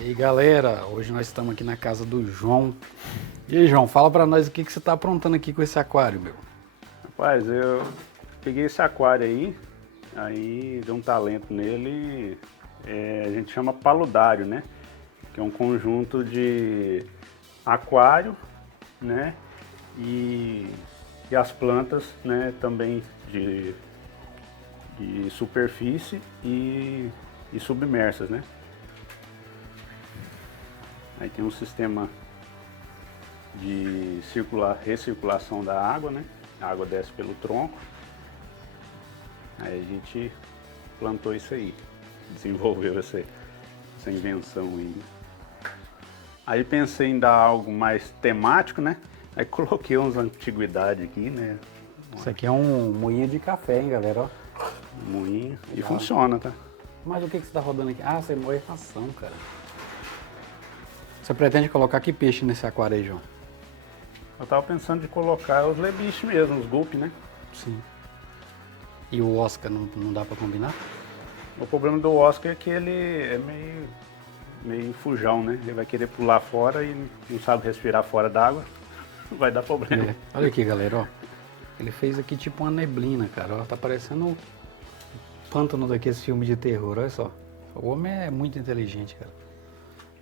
E aí galera, hoje nós estamos aqui na casa do João. E aí João, fala pra nós o que você está aprontando aqui com esse aquário, meu. Rapaz, eu peguei esse aquário aí dei um talento nele, a gente chama paludário, né? Que é um conjunto de aquário, né? E as plantas, né? Também de superfície e submersas, né? Aí tem um sistema de recirculação da água, né? A água desce pelo tronco. Aí a gente plantou isso aí, desenvolveu essa invenção aí. Aí pensei em dar algo mais temático, né? Aí coloquei umas antiguidades aqui, né? Isso aqui é um moinho de café, hein, galera, ó. Moinho. E funciona, tá? Mas o que você está rodando aqui? Ah, você moe ração, cara. Você pretende colocar que peixe nesse aquário aí, João? Eu tava pensando de colocar os lebiches mesmo, os guppies, né? Sim. E o Oscar não dá pra combinar? O problema do Oscar é que ele é meio fujão, né? Ele vai querer pular fora e não sabe respirar fora d'água, vai dar problema. É. Olha aqui, galera, ó. Ele fez aqui tipo uma neblina, cara, ó. Tá parecendo um pântano daqueles filmes de terror, olha só. O homem é muito inteligente, cara.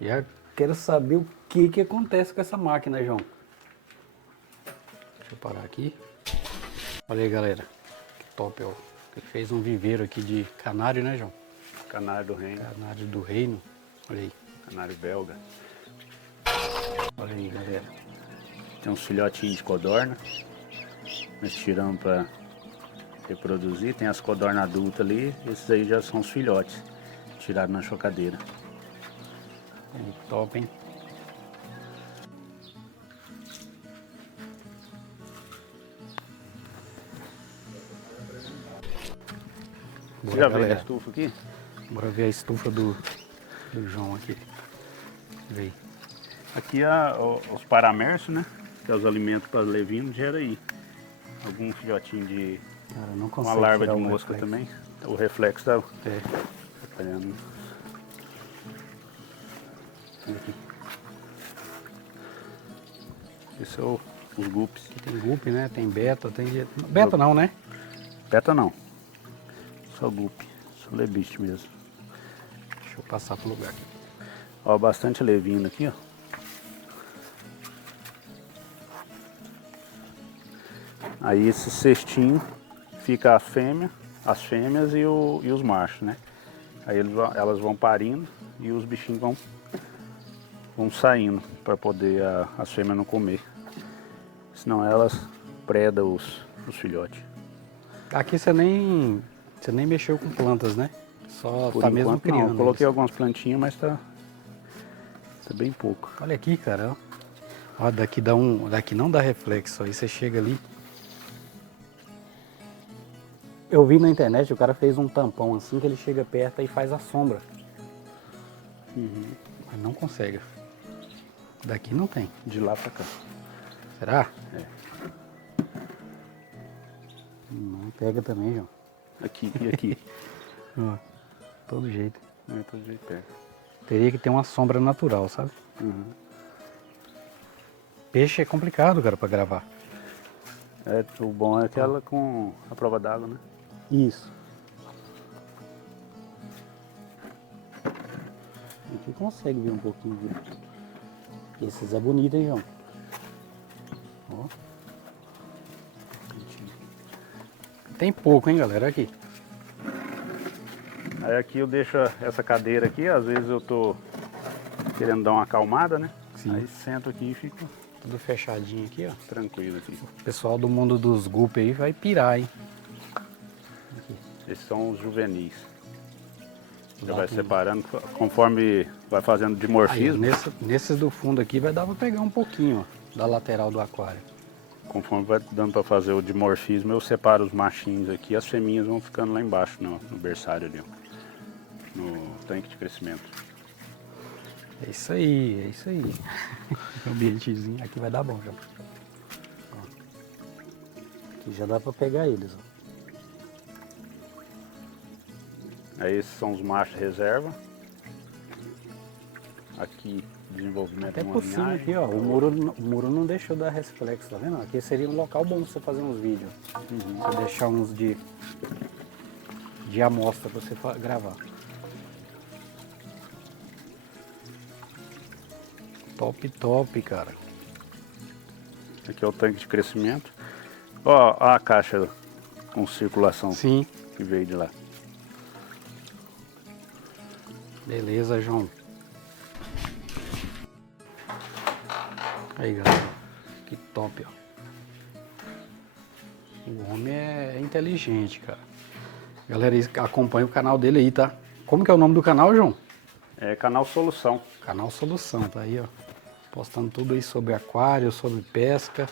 E eu quero saber o que acontece com essa máquina, João. Deixa eu parar aqui. Olha aí, galera. Que top, ó. Ele fez um viveiro aqui de canário, né, João? Canário do reino, Canário do reino. Olha aí. canário belga. Olha aí, galera. Tem uns filhotinhos de codorna. Nós tiramos para reproduzir. Tem as codornas adultas ali. Esses aí já são os filhotes. Tiraram na chocadeira. Aí, top, hein? Você já viu a galera. estufa aqui? Bora ver a estufa do João aqui. Vê. Aqui os paramersos, né? Que é os alimentos para levinos, gera aí. Algum filhotinho de Cara, não uma consigo larva tirar de o mosca reflexo. também. O reflexo tá É. atrapalhando. Olha aqui. Esses são os guppies. Aqui tem guppy, né? Tem beta, tem... Beta não, né? Beta não. Só guppy. Só lebiche mesmo. Deixa eu passar pro lugar aqui. Ó, bastante levino aqui, ó. Aí esse cestinho fica a fêmea, as fêmeas e os machos, né? Aí elas vão parindo e os bichinhos vão saindo para poder as fêmeas não comer. Senão elas predam os filhotes. Aqui você nem mexeu com plantas, né? Só Por tá mesmo enquanto criando. não, coloquei eles. algumas plantinhas, mas tá bem pouco. Olha aqui, cara. Ó, daqui não dá reflexo. Aí você chega ali. Eu vi na internet, o cara fez um tampão assim que ele chega perto e faz a sombra. Mas não consegue. Daqui não tem. De lá pra cá. Será? É. Não pega também, João. Aqui e aqui. Ó, todo jeito. Não é todo jeito pega. Teria que ter uma sombra natural, sabe? Uhum. Peixe é complicado, cara, pra gravar. O bom é aquela com a prova d'água, né? Isso. Aqui consegue ver um pouquinho. Viu? Esses é bonito, hein, João? Ó. Tem pouco, hein, galera? Aqui. Aí aqui eu deixo essa cadeira aqui, às vezes eu tô querendo dar uma acalmada, né? Sim. Aí sento aqui e fico Tudo fechadinho aqui, ó. tranquilo aqui. O pessoal do mundo dos guppy aí vai pirar, hein? Esses são os juvenis. Já Lá vai tem- separando conforme vai fazendo Aí, ó, dimorfismo. nesses do fundo aqui vai dar pra pegar um pouquinho, ó, da lateral do aquário. Conforme vai dando para fazer o dimorfismo, eu separo os machinhos aqui, as fêmeas vão ficando lá embaixo no berçário ali, ó, no tanque de crescimento. É isso aí, é isso aí. O ambientezinho aqui vai dar bom já. Ó. Aqui já dá pra pegar eles, ó. Aí esses são os machos de reserva. aqui desenvolvimento Até de uma por cima linhagem. aqui, ó, o muro não deixou dar reflexo, tá vendo? Aqui seria um local bom pra você fazer uns vídeos. Pra deixar uns de amostra pra você gravar. Top, top, cara. Aqui é o tanque de crescimento. Ó, a caixa com circulação Sim. que veio de lá. Beleza, João. Aí, galera. Que top, ó. O homem é inteligente, cara. Galera, acompanha o canal dele aí, tá? Como que é o nome do canal, João? É canal Solução. Canal Solução, tá aí, ó. Postando tudo aí sobre aquário, sobre pesca.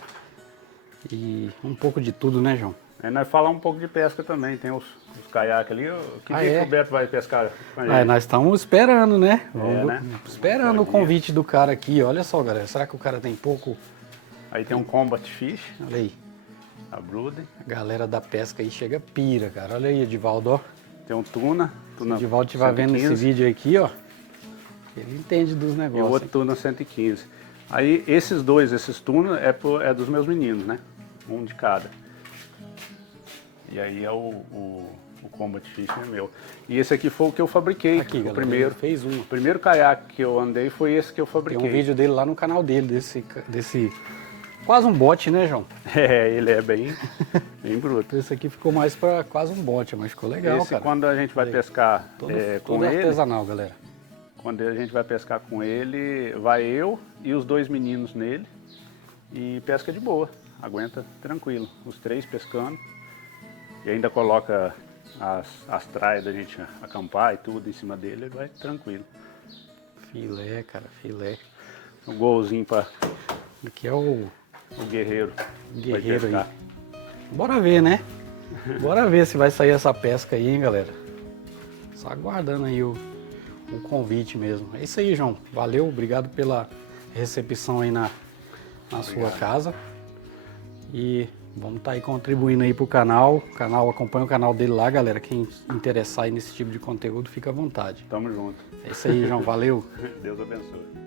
E um pouco de tudo, né, João? Aí nós falamos um pouco de pesca também. Tem os caiaques ali. Que dia que o Beto vai pescar com a gente? Nós estamos esperando, né? né? Esperando o convite do cara aqui. Olha só, galera. Será que o cara tem pouco? Aí tem um Combat Fish, Olha aí. a Bruden. A galera da pesca aí chega pira, cara. Olha aí, Edivaldo, ó. Tem um Tuna. Se o Edivaldo estiver vendo esse vídeo aqui, ó. Ele entende dos E o negócios. outro Tuna 115. Aí esses dois, esses Tuna, é dos meus meninos, né? Um de cada. E aí é o Combat Fish é meu. E esse aqui foi o que eu fabriquei. Aqui, o galera. primeiro. Ele fez um. O primeiro caiaque que eu andei foi esse que eu Tem fabriquei. um vídeo dele lá no canal dele, desse quase um bote, né, João? É, ele é bem bruto. Esse aqui ficou mais pra quase um bote, mas ficou legal, Esse cara. quando a gente vai pescar Todo com ele, artesanal, galera. quando a gente vai pescar com ele, vai eu e os dois meninos nele e pesca de boa, aguenta tranquilo, os três pescando e ainda coloca as traias da gente acampar e tudo em cima dele, ele vai tranquilo. Filé, cara, filé. Um golzinho para Aqui é o o guerreiro. vai guerreiro aí. pescar. Bora ver, né? Bora ver se vai sair essa pesca aí, hein, galera. Só aguardando aí o convite mesmo. É isso aí, João. Valeu, obrigado pela recepção aí na sua casa. E vamos estar aí contribuindo aí pro canal. Acompanha o canal dele lá, galera. Quem interessar aí nesse tipo de conteúdo, fica à vontade. Tamo junto. É isso aí, João. Valeu. Deus abençoe.